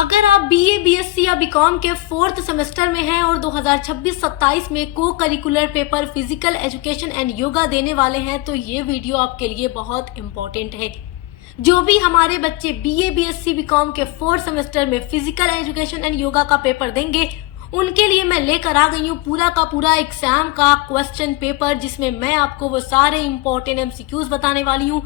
अगर आप BA, BSc या बीकॉम के 4th सेमेस्टर में हैं और 2026-27 में को curricular paper physical education and yoga देने वाले हैं तो ये वीडियो आपके लिए बहुत इम्पोर्टेंट है। जो भी हमारे बच्चे बीए, बीएससी, बीकॉम के 4th सेमेस्टर में फिजिकल एजुकेशन एंड योगा का पेपर देंगे उनके लिए मैं लेकर आ गई हूँ पूरा का पूरा एग्जाम का क्वेश्चन पेपर, जिसमें मैं आपको वो सारे इम्पोर्टेंट एमसीक्यूज बताने वाली हूँ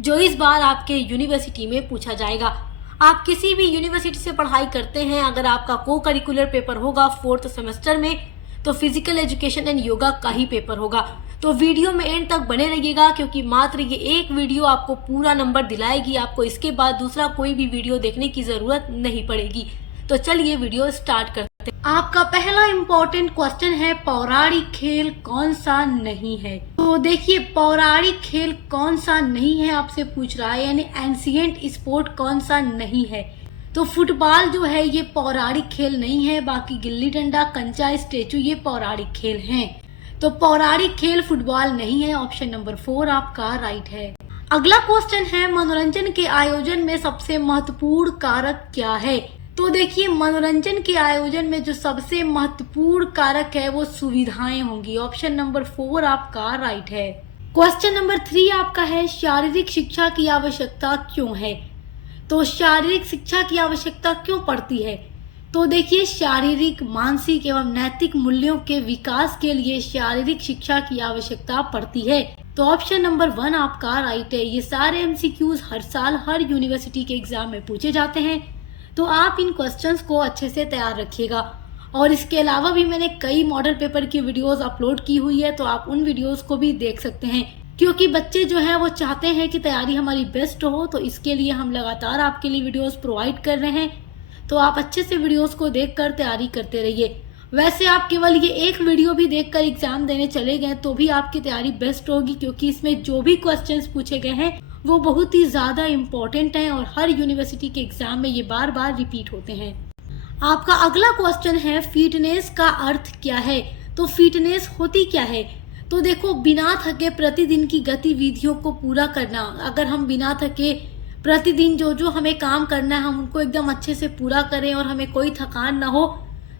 जो इस बार आपके यूनिवर्सिटी में पूछा जाएगा। आप किसी भी यूनिवर्सिटी से पढ़ाई करते हैं, अगर आपका को करिकुलर पेपर होगा 4th सेमेस्टर में तो फिजिकल एजुकेशन एंड योगा का ही पेपर होगा। तो वीडियो में एंड तक बने रहिएगा, क्योंकि मात्र ये एक वीडियो आपको पूरा नंबर दिलाएगी। आपको इसके बाद दूसरा कोई भी वीडियो देखने की जरूरत नहीं पड़ेगी। तो चलिए वीडियो स्टार्ट करते हैं। आपका पहला इम्पोर्टेंट क्वेश्चन है, पौराणिक खेल कौन सा नहीं है। तो देखिए, पौराणिक खेल कौन सा नहीं है आपसे पूछ रहा है, यानी एंशिएंट स्पोर्ट कौन सा नहीं है। तो फुटबॉल जो है ये पौराणिक खेल नहीं है, बाकी गिल्ली डंडा, कंचा, स्टेचू ये पौराणिक खेल हैं। तो पौराणिक खेल फुटबॉल नहीं है। ऑप्शन नंबर 4 आपका राइट है। अगला क्वेश्चन है, मनोरंजन के आयोजन में सबसे महत्वपूर्ण कारक क्या है। तो देखिए, मनोरंजन के आयोजन में जो सबसे महत्वपूर्ण कारक है वो सुविधाएं होंगी। ऑप्शन नंबर 4 आपका राइट है। क्वेश्चन नंबर 3 आपका है, शारीरिक शिक्षा की आवश्यकता क्यों है। तो शारीरिक शिक्षा की आवश्यकता क्यों पड़ती है। तो देखिए, शारीरिक, मानसिक एवं नैतिक मूल्यों के विकास के लिए शारीरिक शिक्षा की आवश्यकता पड़ती है। तो ऑप्शन नंबर 1 आपका राइट है। ये सारे एमसीक्यूज हर साल हर यूनिवर्सिटी के एग्जाम में पूछे जाते हैं, तो आप इन क्वेश्चंस को अच्छे से तैयार रखिएगा। और इसके अलावा भी मैंने कई मॉडल पेपर की वीडियोस अपलोड की हुई है, तो आप उन वीडियोस को भी देख सकते हैं, क्योंकि बच्चे जो हैं वो चाहते हैं कि तैयारी हमारी बेस्ट हो। तो इसके लिए हम लगातार आपके लिए वीडियोस प्रोवाइड कर रहे हैं, तो आप अच्छे से वीडियोस को देखकर तैयारी करते रहिए। वैसे आप केवल ये एक वीडियो भी देखकर एग्जाम देने चले गए तो भी आपकी तैयारी बेस्ट होगी, क्योंकि इसमें जो भी क्वेश्चंस पूछे गए हैं वो बहुत ही ज़्यादा इम्पोर्टेंट हैं और हर यूनिवर्सिटी के एग्जाम में ये बार बार रिपीट होते हैं। आपका अगला क्वेश्चन है, फिटनेस का अर्थ क्या है। तो फिटनेस होती क्या है। तो देखो, बिना थके प्रतिदिन की गतिविधियों को पूरा करना। अगर हम बिना थके प्रतिदिन जो जो हमें काम करना है हम उनको एकदम अच्छे से पूरा करें और हमें कोई थकान ना हो,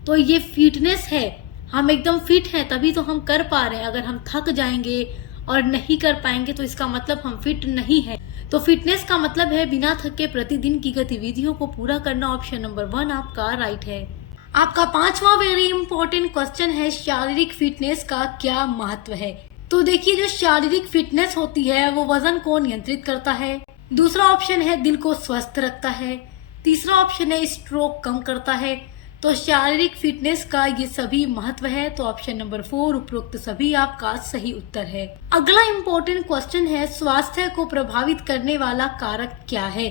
तो ये फिटनेस है। हम एकदम फिट हैं तभी तो हम कर पा रहे हैं। अगर हम थक जाएंगे और नहीं कर पाएंगे तो इसका मतलब हम फिट नहीं है। तो फिटनेस का मतलब है बिना थके प्रतिदिन की गतिविधियों को पूरा करना। ऑप्शन नंबर 1 आपका राइट है। आपका 5वां वेरी इंपॉर्टेंट क्वेश्चन है, शारीरिक फिटनेस का क्या महत्व है। तो देखिए, जो शारीरिक फिटनेस होती है वो वजन को नियंत्रित करता है। दूसरा ऑप्शन है दिल को स्वस्थ रखता है। तीसरा ऑप्शन है स्ट्रोक कम करता है। तो शारीरिक फिटनेस का ये सभी महत्व है। तो ऑप्शन नंबर 4 उपरोक्त सभी आपका सही उत्तर है। अगला इम्पोर्टेंट क्वेश्चन है, स्वास्थ्य को प्रभावित करने वाला कारक क्या है।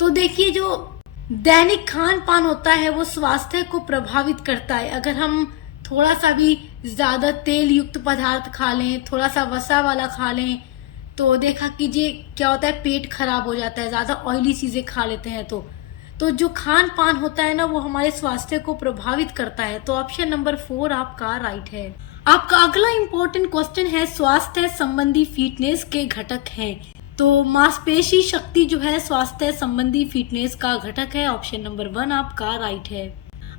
तो देखिए, जो दैनिक खान पान होता है वो स्वास्थ्य को प्रभावित करता है। अगर हम थोड़ा सा भी ज्यादा तेल युक्त पदार्थ खा लें, थोड़ा सा वसा वाला खा लें, तो देखा कीजिए क्या होता है, पेट खराब हो जाता है। ज्यादा ऑयली चीजें खा लेते हैं तो जो खान पान होता है ना वो हमारे स्वास्थ्य को प्रभावित करता है। तो ऑप्शन नंबर 4 आपका राइट है। आपका अगला इम्पोर्टेंट क्वेश्चन है, स्वास्थ्य संबंधी फिटनेस के घटक हैं। तो मांसपेशी शक्ति जो है स्वास्थ्य संबंधी फिटनेस का घटक है। ऑप्शन नंबर 1 आपका राइट है।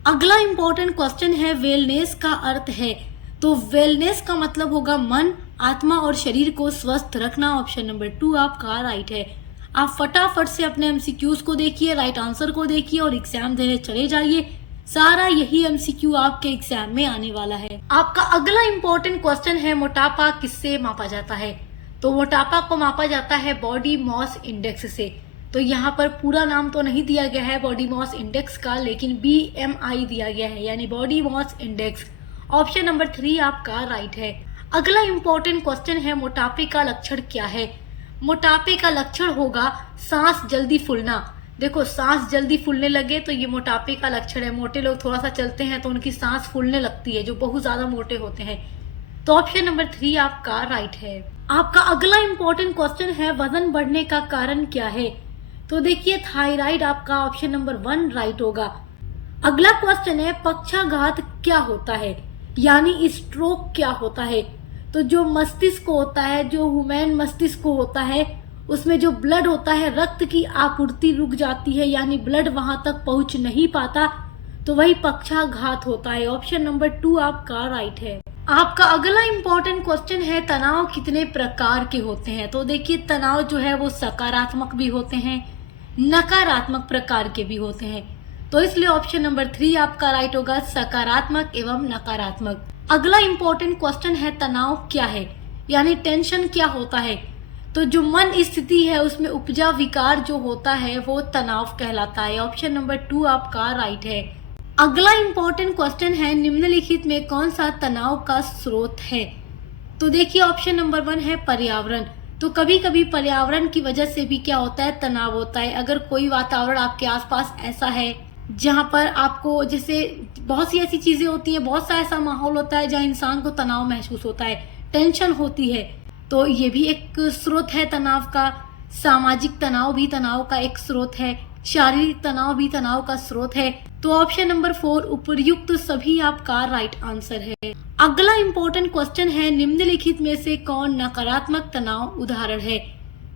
अगला इम्पोर्टेंट क्वेश्चन है, वेलनेस का अर्थ है। तो वेलनेस का मतलब होगा मन, आत्मा और शरीर को स्वस्थ रखना। ऑप्शन नंबर 2 आपका राइट है। आप फटाफट से अपने एमसीक्यूज को देखिए, राइट आंसर को देखिए और एग्जाम देने चले जाइए। सारा यही एमसीक्यू आपके एग्जाम में आने वाला है। आपका अगला इम्पोर्टेंट क्वेश्चन है, मोटापा किससे मापा जाता है। तो मोटापा को मापा जाता है बॉडी मॉस इंडेक्स से। तो यहाँ पर पूरा नाम तो नहीं दिया गया है बॉडी मॉस इंडेक्स का, लेकिन BMI दिया गया है, यानी body mass index. Option number 3 आपका राइट है। अगला इम्पोर्टेंट क्वेश्चन है, मोटापे का लक्षण क्या है। मोटापे का लक्षण होगा सांस जल्दी फूलना। देखो, सांस जल्दी फूलने लगे तो ये मोटापे का लक्षण है। मोटे लोग थोड़ा सा चलते हैं तो उनकी सांस फूलने लगती है, जो बहुत ज्यादा मोटे होते हैं। तो ऑप्शन नंबर 3 आपका राइट है। आपका अगला इम्पोर्टेंट क्वेश्चन है, वजन बढ़ने का कारण क्या है। तो देखिए, थायराइड आपका ऑप्शन नंबर 1 राइट होगा। अगला क्वेश्चन है, पक्षाघात क्या होता है, यानी स्ट्रोक क्या होता है। तो जो मस्तिष्क होता है, जो ह्यूमन मस्तिष्क होता है उसमें जो ब्लड होता है, रक्त की आपूर्ति रुक जाती है, यानी ब्लड वहां तक पहुंच नहीं पाता, तो वही पक्षाघात होता है। ऑप्शन नंबर 2 आपका राइट है। आपका अगला इंपॉर्टेंट क्वेश्चन है, तनाव कितने प्रकार के होते हैं। तो देखिए, तनाव जो है वो सकारात्मक भी होते हैं, नकारात्मक प्रकार के भी होते हैं, तो इसलिए ऑप्शन नंबर 3 आपका राइट होगा, सकारात्मक एवं नकारात्मक। अगला इंपॉर्टेंट क्वेश्चन है, तनाव क्या है, यानी टेंशन क्या होता है। तो जो मन स्थिति है उसमें उपजा विकार जो होता है वो तनाव कहलाता है। ऑप्शन नंबर 2 आपका राइट है। अगला इंपॉर्टेंट क्वेश्चन है, निम्नलिखित में कौन सा तनाव का स्रोत है। तो देखिए, ऑप्शन नंबर 1 है पर्यावरण। तो कभी कभी पर्यावरण की वजह से भी क्या होता है, तनाव होता है। अगर कोई वातावरण आपके आसपास ऐसा है जहां पर आपको, जैसे बहुत सी ऐसी चीजें होती हैं, बहुत सा ऐसा माहौल होता है जहां इंसान को तनाव महसूस होता है, टेंशन होती है, तो ये भी एक स्रोत है तनाव का। सामाजिक तनाव भी तनाव का एक स्रोत है, शारीरिक तनाव भी तनाव का स्रोत है। तो ऑप्शन नंबर 4 उपर्युक्त सभी आपका राइट आंसर है। अगला इंपॉर्टेंट क्वेश्चन है, निम्नलिखित में से कौन नकारात्मक तनाव उदाहरण है।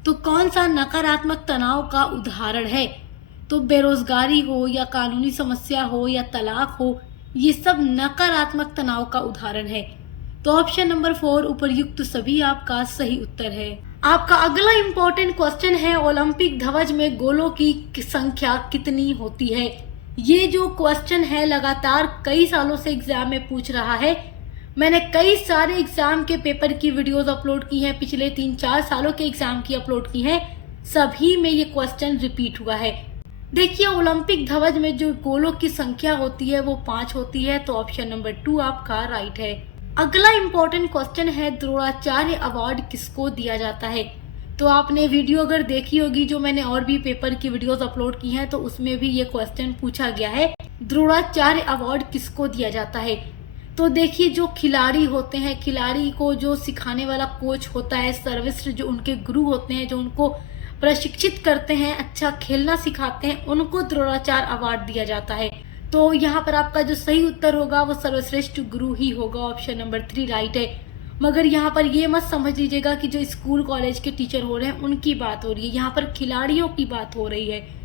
तो कौन सा नकारात्मक तनाव का उदाहरण है। तो बेरोजगारी हो या कानूनी समस्या हो या तलाक हो, ये सब नकारात्मक तनाव का उदाहरण है। तो ऑप्शन नंबर 4 उपर्युक्त सभी आपका सही उत्तर है। आपका अगला इंपॉर्टेंट क्वेश्चन है, ओलंपिक ध्वज में गोलों की संख्या कितनी होती है। ये जो क्वेश्चन है लगातार कई सालों से एग्जाम में पूछ रहा है। मैंने कई सारे एग्जाम के पेपर की वीडियोस अपलोड की हैं, पिछले 3-4 सालों के एग्जाम की अपलोड की हैं, सभी में ये क्वेश्चन रिपीट हुआ है। देखिए, ओलंपिक ध्वज में जो गोलों की संख्या होती है वो 5 होती है। तो ऑप्शन नंबर 2 आपका राइट है। अगला इंपॉर्टेंट क्वेश्चन है, द्रोणाचार्य अवार्ड किसको दिया जाता है। तो आपने वीडियो अगर देखी होगी, जो मैंने और भी पेपर की वीडियोस अपलोड की हैं, तो उसमें भी ये क्वेश्चन पूछा गया है, द्रोणाचार्य अवार्ड किसको दिया जाता है। तो देखिए, जो खिलाड़ी होते हैं, खिलाड़ी को जो सिखाने वाला कोच होता है, सर्वश्रेष्ठ जो उनके गुरु होते हैं, जो उनको प्रशिक्षित करते हैं, अच्छा खेलना सिखाते हैं, उनको द्रोणाचार्य अवार्ड दिया जाता है। तो यहाँ पर आपका जो सही उत्तर होगा वो सर्वश्रेष्ठ गुरु ही होगा। ऑप्शन नंबर 3 राइट है। मगर यहाँ पर ये मत समझ लीजिएगा कि जो स्कूल कॉलेज के टीचर हो रहे हैं उनकी बात हो रही है, यहाँ पर खिलाड़ियों की बात हो रही है।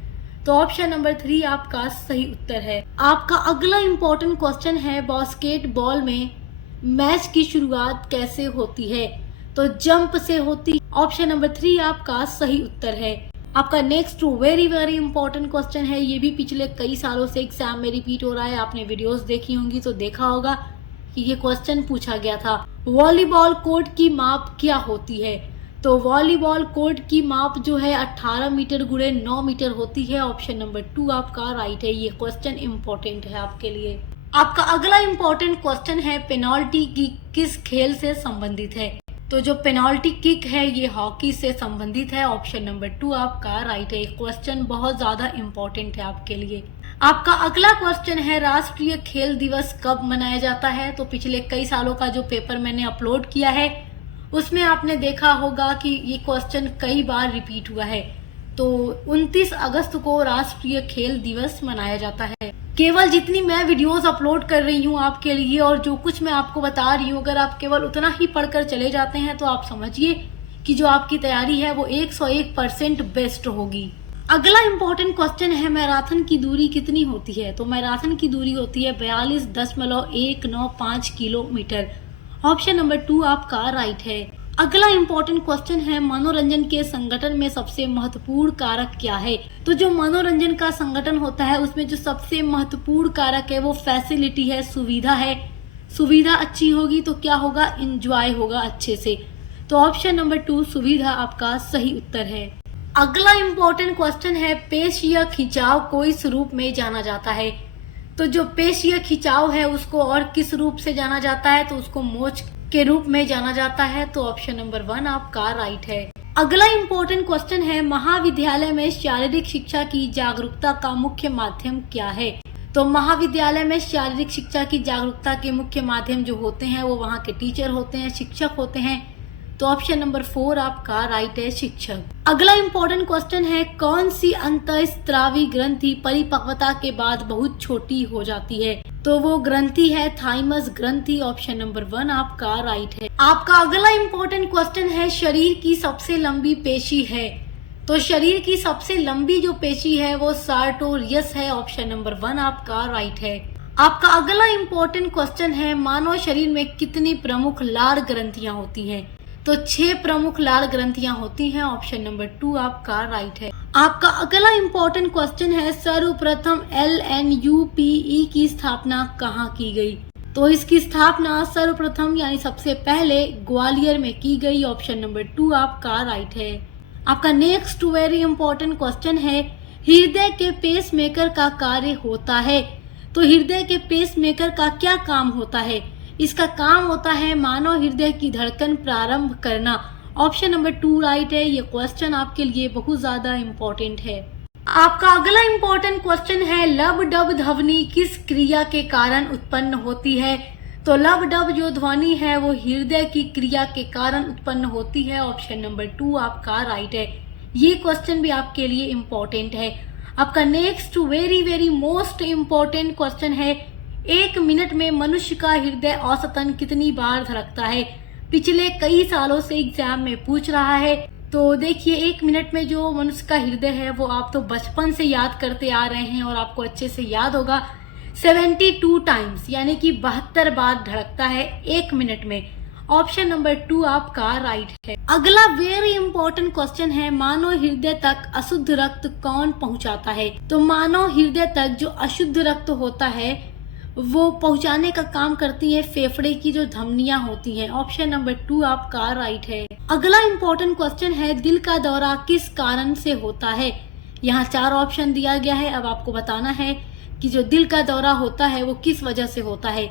तो ऑप्शन नंबर 3 आपका सही उत्तर है। आपका अगला इंपॉर्टेंट क्वेश्चन है, बास्केटबॉल में मैच की शुरुआत कैसे होती है। तो जंप से होती। ऑप्शन नंबर 3 आपका सही उत्तर है। आपका नेक्स्ट वेरी इंपॉर्टेंट क्वेश्चन है, ये भी पिछले कई सालों से एग्जाम में रिपीट हो रहा है। आपने वीडियोस देखी होंगी तो देखा होगा कि ये क्वेश्चन पूछा गया था, वॉलीबॉल कोर्ट की माप क्या होती है। तो वॉलीबॉल कोर्ट की माप जो है 18 मीटर गुणे 9 मीटर होती है। ऑप्शन नंबर 2 आपका राइट है। ये क्वेश्चन इंपॉर्टेंट है आपके लिए। आपका अगला इंपॉर्टेंट क्वेश्चन है, पेनाल्टी किक किस खेल से संबंधित है। तो जो पेनाल्टी किक है ये हॉकी से संबंधित है। ऑप्शन नंबर 2 आपका राइट है। क्वेश्चन बहुत ज्यादा इंपॉर्टेंट है आपके लिए। आपका अगला क्वेश्चन है, राष्ट्रीय खेल दिवस कब मनाया जाता है। तो पिछले कई सालों का जो पेपर मैंने अपलोड किया है उसमें आपने देखा होगा कि ये क्वेश्चन कई बार रिपीट हुआ है। तो 29 अगस्त को राष्ट्रीय खेल दिवस मनाया जाता है। केवल जितनी मैं वीडियोस अपलोड कर रही हूँ आपके लिए और जो कुछ मैं आपको बता रही हूँ, अगर आप केवल उतना ही पढ़कर चले जाते हैं तो आप समझिए कि जो आपकी तैयारी है वो 101% बेस्ट होगी। अगला इंपॉर्टेंट क्वेश्चन है, मैराथन की दूरी कितनी होती है। तो मैराथन की दूरी होती है 42.195 किलोमीटर। ऑप्शन नंबर 2 आपका राइट है। अगला इंपॉर्टेंट क्वेश्चन है, मनोरंजन के संगठन में सबसे महत्वपूर्ण कारक क्या है। तो जो मनोरंजन का संगठन होता है उसमें जो सबसे महत्वपूर्ण कारक है वो फैसिलिटी है, सुविधा है। सुविधा अच्छी होगी तो क्या होगा, इंजॉय होगा अच्छे से। तो ऑप्शन नंबर 2 सुविधा आपका सही उत्तर है। अगला इंपॉर्टेंट क्वेश्चन है, पेश या खिंचाव को इस रूप में जाना जाता है। तो जो पेश या खिंचाव है उसको और किस रूप से जाना जाता है, तो उसको मोच के रूप में जाना जाता है। तो ऑप्शन नंबर 1 आपका राइट है। अगला इंपॉर्टेंट क्वेश्चन है, महाविद्यालय में शारीरिक शिक्षा की जागरूकता का मुख्य माध्यम क्या है। तो महाविद्यालय में शारीरिक शिक्षा की जागरूकता के मुख्य माध्यम जो होते हैं वो वहाँ के टीचर होते हैं, शिक्षक होते हैं। तो ऑप्शन नंबर 4 आपका राइट है, शिक्षक। अगला इंपॉर्टेंट क्वेश्चन है, कौन सी अंतःस्रावी ग्रंथि परिपक्वता के बाद बहुत छोटी हो जाती है। तो वो ग्रंथि है थाइमस ग्रंथि। ऑप्शन नंबर 1 आपका राइट है। आपका अगला इंपॉर्टेंट क्वेश्चन है, शरीर की सबसे लंबी पेशी है। तो शरीर की सबसे लंबी जो पेशी है वो सार्टोरियस है। ऑप्शन नंबर 1 आपका राइट है। आपका अगला इम्पोर्टेंट क्वेश्चन है, मानव शरीर में कितनी प्रमुख लाल ग्रंथियां होती हैं? तो 6 प्रमुख लाल ग्रंथियां होती हैं। ऑप्शन नंबर 2 आपका राइट है। आपका अगला इम्पोर्टेंट क्वेश्चन है, सर्वप्रथम LNUPE की स्थापना कहाँ की गई? तो इसकी स्थापना सर्वप्रथम यानी सबसे पहले ग्वालियर में की गई। ऑप्शन नंबर 2 आपका राइट है। आपका नेक्स्ट वेरी इंपॉर्टेंट क्वेश्चन है, हृदय के पेसमेकर का कार्य होता है? तो हृदय के पेसमेकर का क्या काम होता है? इसका काम होता है मानव हृदय की धड़कन प्रारंभ करना। ऑप्शन नंबर 2 राइट है। ये क्वेश्चन आपके लिए बहुत ज्यादा इम्पोर्टेंट है। आपका अगला इम्पोर्टेंट क्वेश्चन है, लब डब ध्वनि किस क्रिया के कारण उत्पन्न होती है? तो लब डब जो ध्वनि है वो हृदय की क्रिया के कारण उत्पन्न होती है। ऑप्शन नंबर 2 आपका राइट है। ये क्वेश्चन भी आपके लिए इम्पोर्टेंट है। आपका next very very most important question है, 1 मिनट में मनुष्य का हृदय औसतन कितनी बार धड़कता है? पिछले कई सालों से एग्जाम में पूछ रहा है। तो देखिए, 1 मिनट में जो मनुष्य का हृदय है वो आप तो बचपन से याद करते आ रहे हैं और आपको अच्छे से याद होगा, 72 टाइम्स यानी कि 72 बार धड़कता है 1 मिनट में। ऑप्शन नंबर 2 आपका राइट है। अगला वेरी इंपॉर्टेंट क्वेश्चन है, मानव हृदय तक अशुद्ध रक्त कौन पहुंचाता है? तो मानव हृदय तक जो अशुद्ध रक्त होता है वो पहुंचाने का काम करती है फेफड़े की जो धमनियां होती हैं। ऑप्शन नंबर 2 आपका राइट है। अगला इम्पोर्टेंट क्वेश्चन है, दिल का दौरा किस कारण से होता है? यहाँ 4 ऑप्शन दिया गया है। अब आपको बताना है कि जो दिल का दौरा होता है वो किस वजह से होता है।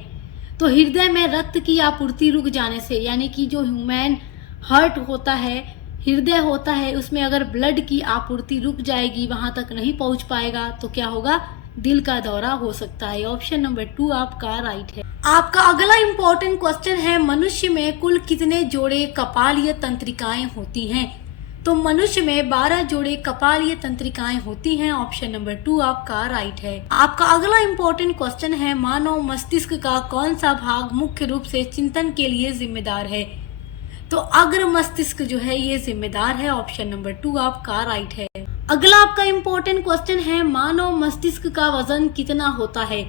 तो हृदय में रक्त की आपूर्ति रुक जाने से, यानी कि जो ह्यूमन हार्ट होता है, हृदय होता है, उसमें अगर ब्लड की आपूर्ति रुक जाएगी, वहां तक नहीं पहुंच पाएगा, तो क्या होगा? दिल का दौरा हो सकता है। ऑप्शन नंबर 2 आपका राइट है। आपका अगला इम्पोर्टेंट क्वेश्चन है, मनुष्य में कुल कितने जोड़े कपालीय तंत्रिकाएं होती हैं? तो मनुष्य में 12 जोड़े कपालीय तंत्रिकाएं होती हैं। ऑप्शन नंबर 2 आपका राइट है। आपका अगला इम्पोर्टेंट क्वेश्चन है, मानव मस्तिष्क का कौन सा भाग मुख्य रूप से चिंतन के लिए जिम्मेदार है? तो अग्र मस्तिष्क जो है ये जिम्मेदार है। ऑप्शन नंबर 2 आपका राइट है। अगला आपका इम्पोर्टेंट क्वेश्चन है, मानव मस्तिष्क का वजन कितना होता है?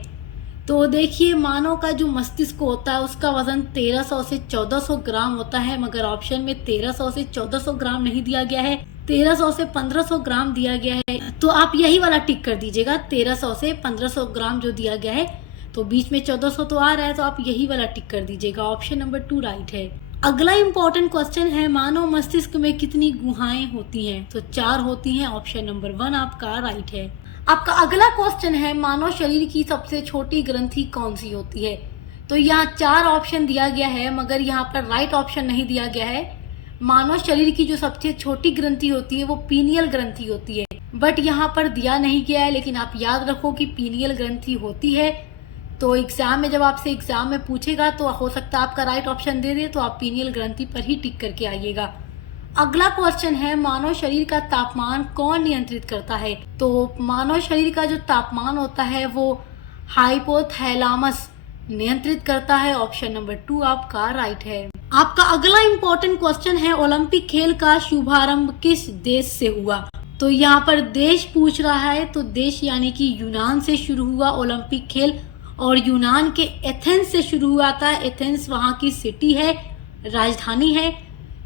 तो देखिए, मानव का जो मस्तिष्क होता है उसका वजन 1300 से 1400 ग्राम होता है, मगर ऑप्शन में 1300 से 1400 ग्राम नहीं दिया गया है, 1300 से 1500 ग्राम दिया गया है। तो आप यही वाला टिक कर दीजिएगा, 1300 से 1500 ग्राम जो दिया गया है, तो बीच में 1400 तो आ रहा है, तो आप यही वाला टिक कर दीजिएगा। ऑप्शन नंबर 2 राइट है। अगला इम्पोर्टेंट क्वेश्चन है, मानव मस्तिष्क में कितनी गुहाएं होती हैं? तो 4 होती हैं। ऑप्शन नंबर 1 आपका राइट है। आपका अगला क्वेश्चन है, मानव शरीर की सबसे छोटी ग्रंथि कौन सी होती है? तो यहाँ 4 ऑप्शन दिया गया है, मगर यहाँ पर राइट ऑप्शन नहीं दिया गया है। मानव शरीर की जो सबसे छोटी ग्रंथि होती है वो पीनियल ग्रंथि होती है, बट यहाँ पर दिया नहीं गया है, लेकिन आप याद रखो कि पीनियल ग्रंथि होती है। तो एग्जाम में जब आपसे एग्जाम में पूछेगा तो हो सकता है आपका राइट ऑप्शन दे दे, तो आप पीनियल ग्रंथि पर ही टिक करके आइएगा। अगला क्वेश्चन है, मानव शरीर का तापमान कौन नियंत्रित करता है? तो मानव शरीर का जो तापमान होता है वो हाइपोथैलेमस नियंत्रित करता है। ऑप्शन नंबर 2 आपका राइट है। आपका अगला इम्पोर्टेंट क्वेश्चन है, ओलंपिक खेल का शुभारंभ किस देश से हुआ? तो यहाँ पर देश पूछ रहा है, तो देश यानी कि यूनान से शुरू हुआ ओलंपिक खेल, और यूनान के एथेंस से शुरू हुआ था। एथेंस वहाँ की सिटी है, राजधानी है।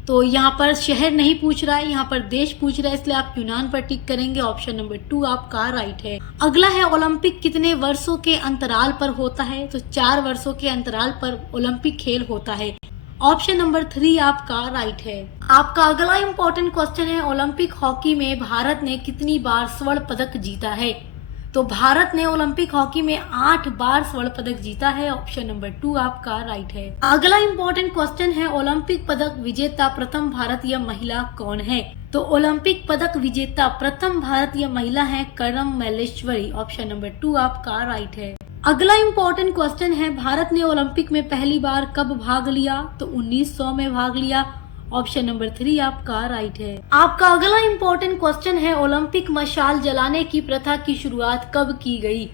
तो यहाँ पर शहर नहीं पूछ रहा है, यहाँ पर देश पूछ रहा है, इसलिए आप यूनान पर टिक करेंगे। ऑप्शन नंबर 2 आपका राइट है। अगला है, ओलंपिक कितने वर्षों के अंतराल पर होता है? तो 4 वर्षों के अंतराल पर ओलंपिक खेल होता है। ऑप्शन नंबर 3 आपका राइट है। आपका अगला इम्पोर्टेंट क्वेश्चन है, ओलंपिक हॉकी में भारत ने कितनी बार स्वर्ण पदक जीता है? तो भारत ने ओलंपिक हॉकी में 8 बार स्वर्ण पदक जीता है। ऑप्शन नंबर 2 आपका राइट है। अगला इम्पोर्टेंट क्वेश्चन है, ओलंपिक पदक विजेता प्रथम भारतीय महिला कौन है? तो ओलंपिक पदक विजेता प्रथम भारतीय महिला है कर्णम मल्लेश्वरी। ऑप्शन नंबर 2 आपका राइट है। अगला इम्पोर्टेंट क्वेश्चन है, भारत ने ओलंपिक में पहली बार कब भाग लिया? तो 1900 में भाग लिया। ऑप्शन नंबर 3 आपका राइट है। आपका अगला इम्पोर्टेंट क्वेश्चन है, ओलंपिक मशाल जलाने की प्रथा की शुरुआत कब की गई?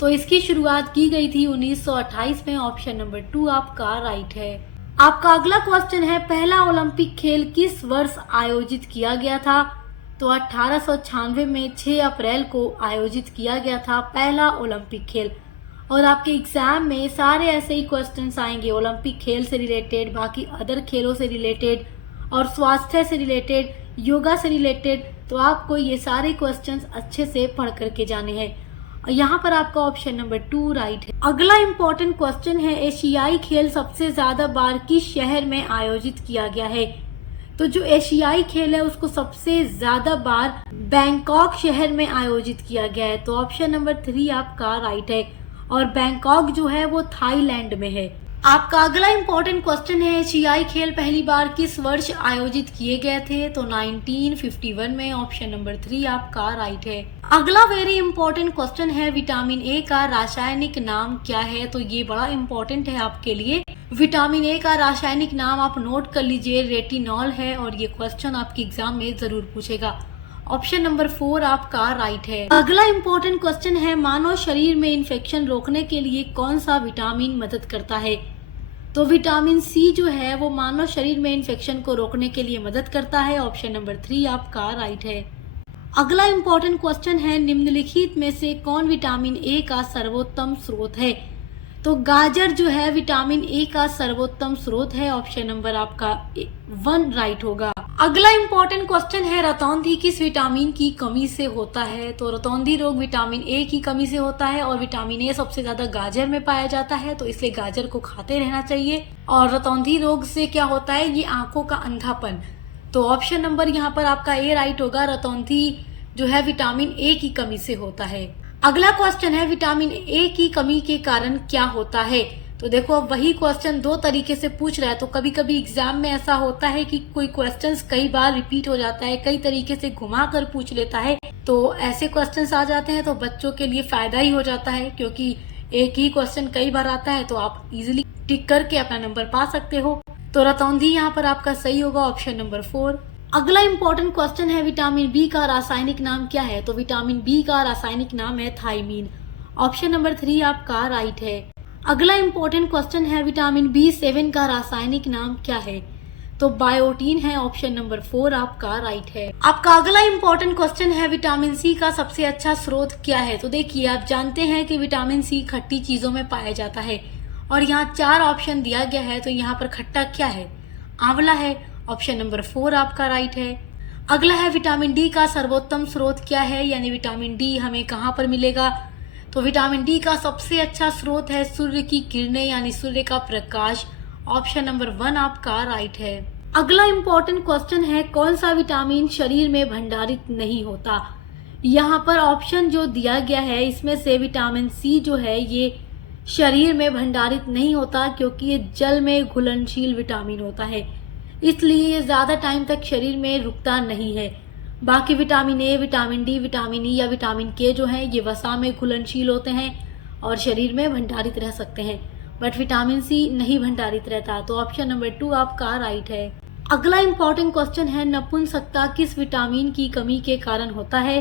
तो इसकी शुरुआत की गई थी 1928 में। ऑप्शन नंबर 2 आपका राइट है। आपका अगला क्वेश्चन है, पहला ओलंपिक खेल किस वर्ष आयोजित किया गया था? तो 1896 में 6 अप्रैल को आयोजित किया गया था पहला ओलंपिक खेल। और आपके एग्जाम में सारे ऐसे ही क्वेश्चंस आएंगे ओलंपिक खेल से रिलेटेड, बाकी अदर खेलों से रिलेटेड और स्वास्थ्य से रिलेटेड, योगा से रिलेटेड। तो आपको ये सारे क्वेश्चंस अच्छे से पढ़ करके जाने हैं। यहाँ पर आपका ऑप्शन नंबर 2 राइट है। अगला इम्पोर्टेंट क्वेश्चन है, एशियाई खेल सबसे ज्यादा बार किस शहर में आयोजित किया गया है? तो जो एशियाई खेल है उसको सबसे ज्यादा बार बैंकॉक शहर में आयोजित किया गया है। तो ऑप्शन नंबर 3 आपका राइट है। और बैंकॉक जो है वो थाईलैंड में है। आपका अगला इम्पोर्टेंट क्वेश्चन है, एशियाई खेल पहली बार किस वर्ष आयोजित किए गए थे? तो 1951 में। ऑप्शन नंबर 3 आपका राइट है। अगला वेरी इंपॉर्टेंट क्वेश्चन है, विटामिन ए का रासायनिक नाम क्या है? तो ये बड़ा इंपॉर्टेंट है आपके लिए। विटामिन ए का रासायनिक नाम आप नोट कर लीजिए, रेटिनॉल है। और ये क्वेश्चन आपके एग्जाम में जरूर पूछेगा। ऑप्शन नंबर 4 आपका राइट है। अगला इम्पोर्टेंट क्वेश्चन है, मानव शरीर में इन्फेक्शन रोकने के लिए कौन सा विटामिन मदद करता है? तो विटामिन सी जो है वो मानव शरीर में इन्फेक्शन को रोकने के लिए मदद करता है। ऑप्शन नंबर 3 आपका राइट है। अगला इम्पोर्टेंट क्वेश्चन है, निम्नलिखित में से कौन विटामिन ए का सर्वोत्तम स्रोत है? तो गाजर जो है विटामिन ए का सर्वोत्तम स्रोत है। ऑप्शन नंबर आपका 1 राइट होगा। अगला इम्पोर्टेंट क्वेश्चन है, रतौंधी किस विटामिन की कमी से होता है? तो रतौंधी रोग विटामिन ए की कमी से होता है। और विटामिन ए सबसे ज्यादा गाजर में पाया जाता है, तो इसलिए गाजर को खाते रहना चाहिए। और रतौंधी रोग से क्या होता है? ये आंखों का अंधापन। तो ऑप्शन नंबर यहाँ पर आपका ए राइट होगा। रतौंधी जो है विटामिन ए की कमी से होता है। अगला क्वेश्चन है, विटामिन ए की कमी के कारण क्या होता है? तो देखो अब वही क्वेश्चन 2 तरीके से पूछ रहा है। तो कभी कभी एग्जाम में ऐसा होता है कि कोई क्वेश्चंस कई बार रिपीट हो जाता है, कई तरीके से घुमा कर पूछ लेता है। तो ऐसे क्वेश्चंस आ जाते हैं तो बच्चों के लिए फायदा ही हो जाता है, क्योंकि एक ही क्वेश्चन कई बार आता है तो आप इजिली टिक करके अपना नंबर पा सकते हो। तो रतौंधी यहाँ पर आपका सही होगा। Option number 4। अगला इम्पोर्टेंट क्वेश्चन है, विटामिन बी का रासायनिक नाम क्या है? तो विटामिन बी का रासायनिक नाम है थायमीन। ऑप्शन नंबर 3 आपका राइट है। अगला इम्पोर्टेंट क्वेश्चन है, विटामिन B7 का रासायनिक नाम क्या है? तो बायोटीन है। ऑप्शन नंबर 4 आपका राइट है। आपका अगला इम्पोर्टेंट क्वेश्चन है, विटामिन सी का सबसे अच्छा स्रोत क्या है? तो देखिए आप जानते हैं कि विटामिन सी खट्टी चीजों में पाया जाता है और यहाँ 4 ऑप्शन दिया गया है। तो यहाँ पर खट्टा क्या है? आंवला है। ऑप्शन नंबर 4 आपका राइट है। अगला है, विटामिन डी का सर्वोत्तम स्रोत क्या है? यानी विटामिन डी हमें कहाँ पर मिलेगा? तो विटामिन डी का सबसे अच्छा स्रोत है सूर्य की किरणें, यानी सूर्य का प्रकाश। ऑप्शन नंबर 1 आपका राइट है। अगला इम्पोर्टेंट क्वेश्चन है, कौन सा विटामिन शरीर में भंडारित नहीं होता? यहाँ पर ऑप्शन जो दिया गया है इसमें से विटामिन सी जो है ये शरीर में भंडारित नहीं होता, क्योंकि ये जल में घुलनशील विटामिन होता है, इसलिए ये ज्यादा टाइम तक शरीर में रुकता नहीं है। बाकी vitamin A, vitamin D, vitamin E या विटामिन के जो हैं ये वसा में घुलनशील होते हैं और शरीर में भंडारित रह सकते हैं, बट विटामिन सी नहीं भंडारित रहता। तो ऑप्शन नंबर 2 आपका राइट है। अगला इम्पोर्टेंट क्वेश्चन है, नपुंसकता किस विटामिन की कमी के कारण होता है?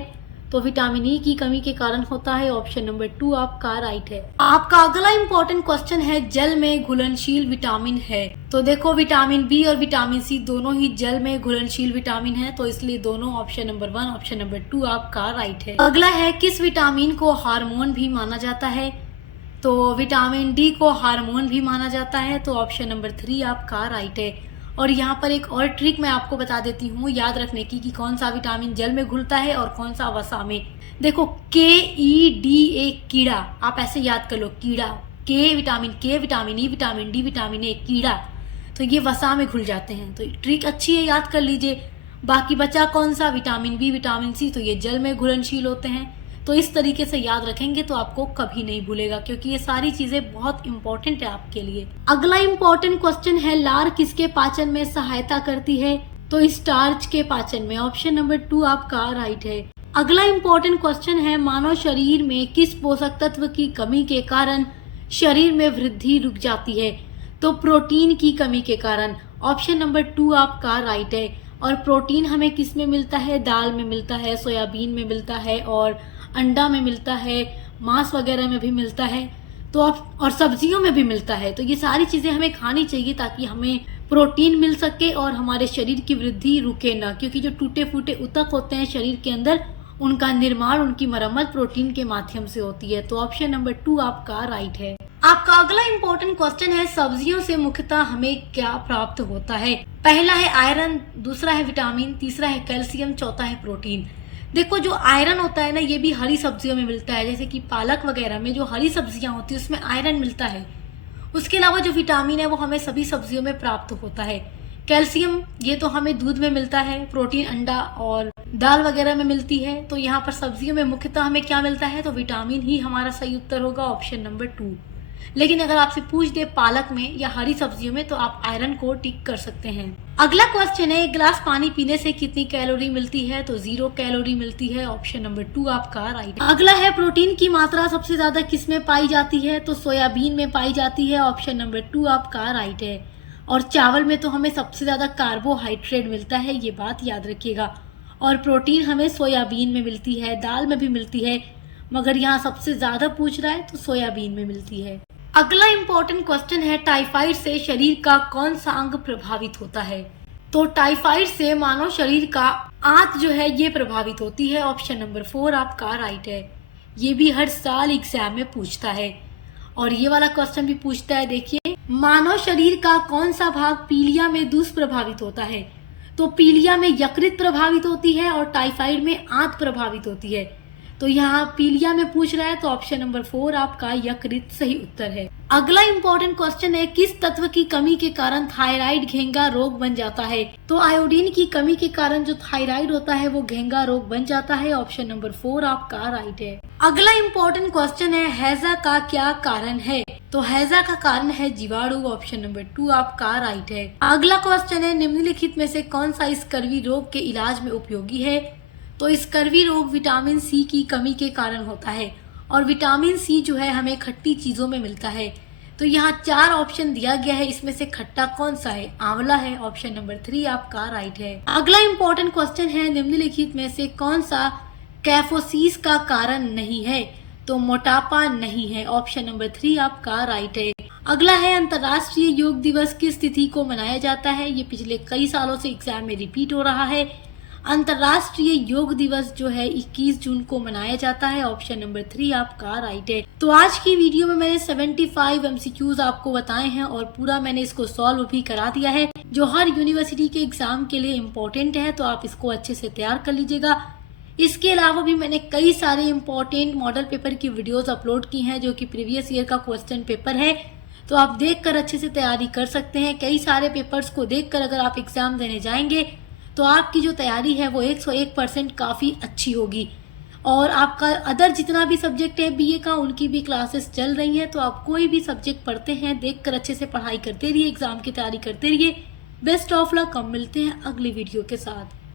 तो विटामिन ई की कमी के कारण होता है। ऑप्शन नंबर 2 आपका राइट है। आपका अगला इम्पोर्टेंट क्वेश्चन है, जल में घुलनशील विटामिन है? तो देखो विटामिन बी और विटामिन सी दोनों ही जल में घुलनशील विटामिन है, तो इसलिए दोनों ऑप्शन नंबर 1 ऑप्शन नंबर 2 आपका राइट है। अगला है, किस विटामिन को हार्मोन भी माना जाता है? तो विटामिन डी को हार्मोन भी माना जाता है, तो ऑप्शन नंबर 3 आपका राइट है। और यहाँ पर एक और ट्रिक मैं आपको बता देती हूँ याद रखने की कि कौन सा विटामिन जल में घुलता है और कौन सा वसा में। देखो KEDA कीड़ा, आप ऐसे याद कर लो, कीड़ा, के, vitamin E, vitamin D, vitamin A, कीड़ा, तो ये वसा में घुल जाते हैं। तो ट्रिक अच्छी है, याद कर लीजिए। बाकी बचा कौन सा? विटामिन बी, विटामिन सी, तो ये जल में घुलनशील होते हैं। तो इस तरीके से याद रखेंगे तो आपको कभी नहीं भूलेगा, क्योंकि ये सारी चीजें बहुत इंपॉर्टेंट है आपके लिए। अगला इंपॉर्टेंट क्वेश्चन है, लार किसके पाचन में सहायता करती है? तो स्टार्च के पाचन में। ऑप्शन नंबर 2 आपका राइट है। अगला इंपॉर्टेंट क्वेश्चन है, मानव शरीर में किस पोषक तत्व की कमी के कारण शरीर में वृद्धि रुक जाती है? तो प्रोटीन की कमी के कारण। ऑप्शन नंबर 2 आपका राइट है। और प्रोटीन हमें किस में मिलता है? दाल में मिलता है, सोयाबीन में मिलता है और अंडा में मिलता है, मांस वगैरह में भी मिलता है, तो और सब्जियों में भी मिलता है। तो ये सारी चीज़ें हमें खानी चाहिए ताकि हमें प्रोटीन मिल सके और हमारे शरीर की वृद्धि रुके ना, क्योंकि जो टूटे फूटे ऊतक होते हैं शरीर के अंदर, उनका निर्माण, उनकी मरम्मत प्रोटीन के माध्यम से होती है। तो ऑप्शन नंबर 2 आपका राइट है। आपका अगला इंपॉर्टेंट क्वेश्चन है, सब्जियों से मुख्यतः हमें क्या प्राप्त होता है? पहला है आयरन, दूसरा है विटामिन, तीसरा है कैल्शियम, चौथा है प्रोटीन। देखो, जो आयरन होता है ना, ये भी हरी सब्जियों में मिलता है, जैसे कि पालक वगैरह में जो हरी सब्जियां होती है उसमें आयरन मिलता है। उसके अलावा जो विटामिन है वो हमें सभी सब्जियों में प्राप्त होता है। कैल्शियम ये तो हमें दूध में मिलता है, प्रोटीन अंडा और दाल वगैरह में मिलती है। तो यहाँ पर सब्जियों में मुख्यतः हमें क्या मिलता है? तो विटामिन ही हमारा सही उत्तर होगा, ऑप्शन नंबर 2। लेकिन अगर आपसे पूछ दे पालक में या हरी सब्जियों में, तो आप आयरन को टिक कर सकते हैं। अगला क्वेश्चन है, एक गिलास पानी पीने से कितनी कैलोरी मिलती है? तो 0 कैलोरी मिलती है, ऑप्शन नंबर 2 आपका राइट है। अगला है, प्रोटीन की मात्रा सबसे ज्यादा किस में पाई जाती है? तो सोयाबीन में पाई जाती है, ऑप्शन नंबर 2 आपका राइट है। और चावल में तो हमें सबसे ज्यादा कार्बोहाइड्रेट मिलता है, ये बात याद रखिएगा। और प्रोटीन हमें सोयाबीन में मिलती है, दाल में भी मिलती है, मगर यहाँ सबसे ज्यादा पूछ रहा है तो सोयाबीन में मिलती है। अगला इम्पोर्टेंट क्वेश्चन है, टाइफाइड से शरीर का कौन सा अंग प्रभावित होता है? तो टाइफाइड से मानव शरीर का आंत जो है ये प्रभावित होती है, ऑप्शन नंबर 4 आपका राइट है। ये भी हर साल एग्जाम में पूछता है। और ये वाला क्वेश्चन भी पूछता है, देखिए, मानव शरीर का कौन सा भाग पीलिया में दुष्प्रभावित होता है? तो पीलिया में यकृत प्रभावित होती है और टाइफाइड में आंत प्रभावित होती है। तो यहाँ पीलिया में पूछ रहा है, तो ऑप्शन नंबर 4 आपका यकृत सही उत्तर है। अगला इम्पोर्टेंट क्वेश्चन है, किस तत्व की कमी के कारण थायराइड घेंगा रोग बन जाता है? तो आयोडीन की कमी के कारण जो थायराइड होता है वो घेंगा रोग बन जाता है, ऑप्शन नंबर 4 आपका राइट है। अगला इम्पोर्टेंट क्वेश्चन है, हैजा का क्या कारण है? तो हैजा का कारण है जीवाणु, ऑप्शन नंबर 2 आपका राइट है। अगला क्वेश्चन है, निम्नलिखित में से कौन सा स्कर्वी रोग के इलाज में उपयोगी है? तो स्कर्वी रोग विटामिन सी की कमी के कारण होता है, और विटामिन सी जो है हमें खट्टी चीजों में मिलता है। तो यहाँ 4 ऑप्शन दिया गया है, इसमें से खट्टा कौन सा है? आंवला है, ऑप्शन नंबर 3 आपका राइट है। अगला इम्पोर्टेंट क्वेश्चन है, निम्नलिखित में से कौन सा कैफोसिस का कारण नहीं है? तो मोटापा नहीं है, ऑप्शन नंबर 3 आपका राइट है। अगला है, अंतर्राष्ट्रीय योग दिवस किस तिथि को मनाया जाता है? ये पिछले कई सालों से एग्जाम में रिपीट हो रहा है। अंतर्राष्ट्रीय योग दिवस जो है 21 जून को मनाया जाता है, ऑप्शन नंबर 3 आपका राइट है। तो आज की वीडियो में मैंने 75 MCQs आपको बताए हैं और पूरा मैंने इसको सॉल्व भी करा दिया है, जो हर यूनिवर्सिटी के एग्जाम के लिए इम्पोर्टेंट है। तो आप इसको अच्छे से तैयार कर लीजिएगा। इसके अलावा भी मैंने कई सारे इम्पोर्टेंट मॉडल पेपर की वीडियोस अपलोड की हैं, जो कि प्रीवियस ईयर का क्वेश्चन पेपर है। तो आप देखकर अच्छे से तैयारी कर सकते हैं। कई सारे पेपर्स को देखकर अगर आप एग्जाम देने जाएंगे तो आपकी जो तैयारी है वो 101% काफ़ी अच्छी होगी। और आपका अदर जितना भी सब्जेक्ट है बीए का, उनकी भी क्लासेस चल रही हैं। तो आप कोई भी सब्जेक्ट पढ़ते हैं, देखकर अच्छे से पढ़ाई करते रहिए, एग्जाम की तैयारी करते रहिए। Best of luck. हम मिलते हैं अगली वीडियो के साथ।